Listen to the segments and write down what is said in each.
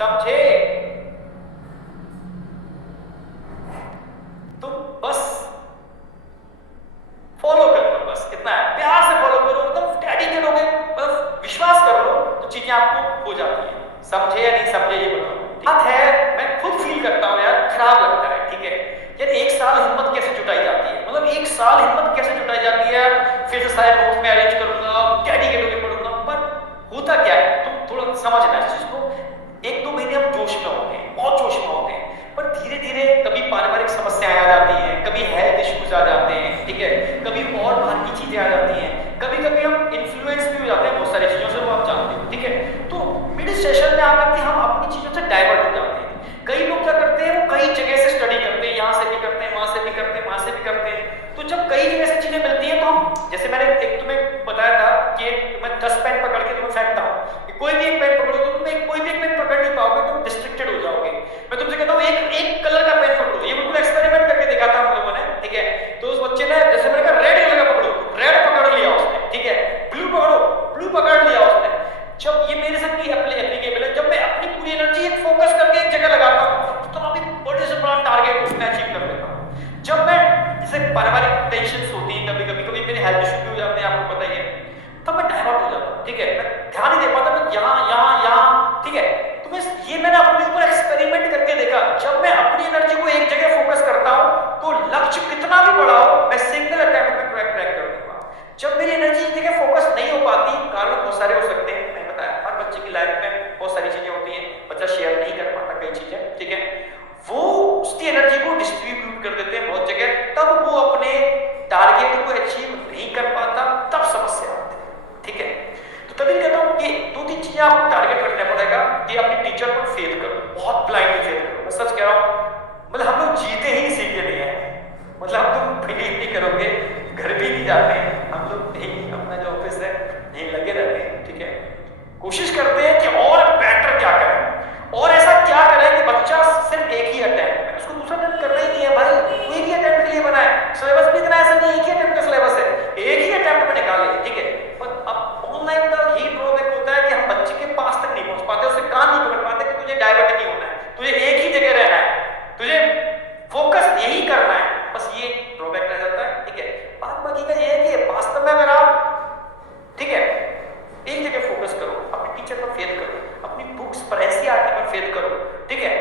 समझे? तुम बस फॉलो कर लो, बस इतना है, प्यार से फॉलो करो, एकदम डेडिकेट हो गए, बस विश्वास कर लो तो चीजें आपको हो जाती है। समझे या नहीं समझे ये बताओ। बात है, मैं खुद फील करता हूँ यार, खराब लगता है, ठीक है यार, एक साल हिम्मत कैसे जुटाई जाती है, मतलब एक साल हिम्मत कैसे जुटाई जाती है यार, फिर से सारे नोट्स में अरेंज करूंगा, डेडिकेट होकर पढ़ूंगा, पर होता क्या है, तुम थोड़ा समझना इस चीज को। एक दो महीने हम जोश में होते हैं, बहुत जोश में होते हैं, पर धीरे धीरे कभी पारिवारिक समस्याएं आ जाती हैं, कभी हेल्थ इश्यूज आ जाते हैं, ठीक है, कभी और बाहर की चीजें आ जाती हैं, कभी कभी हम इन्फ्लुएंस भी हो जाते हैं बहुत सारी चीजों से, वो आप जानते हो, ठीक है। तो मिड सेशन में आकर के हम अपनी चीजों से डाइवर्ट हो जाते हैं। कई लोग क्या करते हैं, वो कई जगह से स्टडी करते हैं, यहाँ से भी करते हैं, वहां से भी करते हैं, वहां से भी करते हैं। तो जब कई जगह से चीजें मिलती हैं तो हम, जैसे मैंने एक तुम्हें बताया था कि मैं 10 पेन पकड़ के तुम्हें फेंकता हूँ, कोई भी एक पेन पकड़ो तो तुम कोई भी एक पेन पकड़ नहीं पाओगे, तुम डिस्ट्रैक्टेड हो जाओगे। मैं तुमसे कहता हूँ एक कलर का पेन पकड़ो, ये बिल्कुल एक्सपेरिमेंट करके देखा था हम लोगों ने, ठीक है। तो उस बच्चे ने, जैसे मैंने कहा रेड कलर का पकड़ो, रेड पकड़ लिया उसने, ठीक है, ब्लू पकड़ो, ब्लू पकड़ लिया उसने। जब ये मेरे साथ भी एप्लीकेबल है, जब मैं अपनी पूरी एनर्जी एक फोकस करके एक जगह लगाता हूँ, तो भी बड़े से बड़ा टारगेट उसमें अचीव कर लेता हूँ। जब मैं, जैसे पारिवारिक टेंशन होती है, कभी कभी कभी मेरे हेल्थ इशू भी हो जाते हैं, आपको पता ही है, तब मैं डाइवर्ट हो जाता हूँ, ठीक है, मैं ध्यान नहीं दे पाता, मैं यहाँ यहाँ यहाँ, ठीक है। तो मैं ये मैंने अपने ऊपर एक्सपेरिमेंट करके देखा, जब मैं अपनी एनर्जी को एक जगह फोकस करता हूँ तो लक्ष्य कितना भी बड़ा हो, मैं सिंगल अटेम्प्ट में क्रैक कर दूंगा। जब मेरी एनर्जी एक जगह फोकस नहीं हो पाती, कारण बहुत सारे हो सकते हैं, मैंने बताया हर बच्चे की लाइफ में बहुत सारी चीजें होती हैं, बच्चा शेयर नहीं कर पाता कई चीजें, ठीक है, वो उसकी एनर्जी को डिस्ट्रीब्यूट कर देते हैं बहुत जगह, तब वो अपने टारगेट को अचीव नहीं कर पाता, तब समस्या आती है, ठीक है। तो तभी कहता हूं कि दो तीन चीजें आपको टारगेट रखना पड़ेगा कि अपने टीचर पर फेथ करो, बहुत ब्लाइंडली फेथ करो, मैं सच कह रहा हूं, मतलब हम लोग जीते ही इसी के लिए हैं, मतलब तुम बिलीव नहीं करोगे, घर भी नहीं जाते हैं हम लोग, यही अपना जो ऑफिस है यही लगे रहते हैं, ठीक है, कोशिश करते हैं कि और बेटर क्या करें, और ऐसा क्या करें कि बच्चा सिर्फ एक ही अटेम्प्ट में, उसको दूसरा अटेम्प्ट करना ही नहीं है भाई, वो एक ही अटेम्प्ट के लिए बना है, सिलेबस भी इतना ऐसा नहीं, एक ही अटेम्प्ट का सिलेबस है, एक ही अटेम्प्ट में निकाले, ठीक है। पर अब ऑनलाइन का यही ड्रॉबैक होता है कि हम बच्चे के पास तक नहीं पहुंच पाते, उससे कान नहीं पकड़ पाते कि तुझे डाइवर्ट नहीं होना है, तुझे एक ही जगह रहना है, तुझे फोकस यही करना है, बस ये ड्रॉबैक रह जाता है, ठीक है। बात बाकी का ये है कि वास्तव में अगर आप, ठीक है, एक जगह फोकस करो, अपने टीचर पर फेथ करो, अपनी बुक्स पर, एनसीईआरटी पर फेथ करो, ठीक है,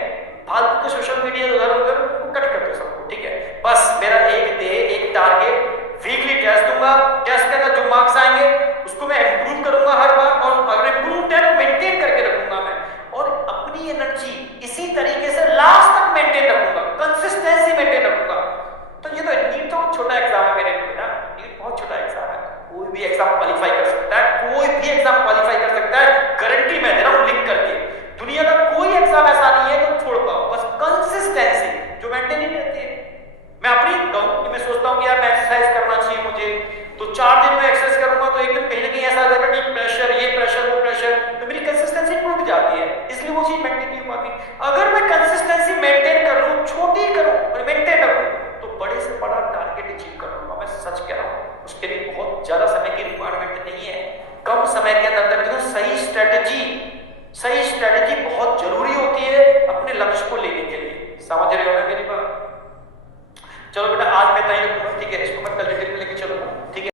फालतू के सोशल मीडिया उधर उधर कट कर दो सबको, ठीक है। बस मेरा एक डे, एक टारगेट, वीकली टेस्ट दूंगा, टेस्ट के अंदर जो मार्क्स आएंगे उसको मैं इंप्रूव करूंगा हर बार, और अगर इंप्रूव है तो मेंटेन करके रखूंगा मैं, और अपनी एनर्जी इसी तरीके से लास्ट तक मेंटेन रखूंगा, कंसिस्टेंसी मेंटेन रखूंगा। तो ये तो नीट तो छोटा एग्जाम है मेरे लिए ना, ये बहुत छोटा एग्जाम है, कोई भी एग्जाम क्वालिफाई कर सकता है, कोई भी एग्जाम क्वालिफाई कर सकता है, गारंटी मैं दे रहा हूं लिख करके, दुनिया का कोई एग्जाम ऐसा नहीं है तुम छोड़ पाओ, बस कंसिस्टेंसी जो मेंटेन ही रहती है। मैं अपनी कहूं कि मैं सोचता हूं कि यार मैं एक्सरसाइज करना चाहिए मुझे, तो 4 दिन में एक्सरसाइज करूंगा तो एक दिन कहीं ना कहीं ऐसा आ जाएगा कि प्रेशर, ये प्रेशर, वो प्रेशर, तो मेरी कंसिस्टेंसी टूट जाती है, इसलिए वो चीज मेंटेन नहीं हो पाती। अगर मैं कंसिस्टेंसी मेंटेन करूं, छोटी करूं और मेंटेन रखूं, तो बड़े से बड़ा टारगेट अचीव कर लूंगा, मैं सच कह रहा हूं। उसके लिए बहुत ज्यादा समय की रिक्वायरमेंट नहीं है, कम समय के अंदर, लेकिन सही स्ट्रेटेजी बहुत जरूरी होती है अपने लक्ष्य को लेने के लिए, समझ रहे हो ना मेरी बात? चलो बेटा आज मैं तय रखूंगा, ठीक है, इसको मैं कल डिटेल में लेके चलूंगा, ठीक है।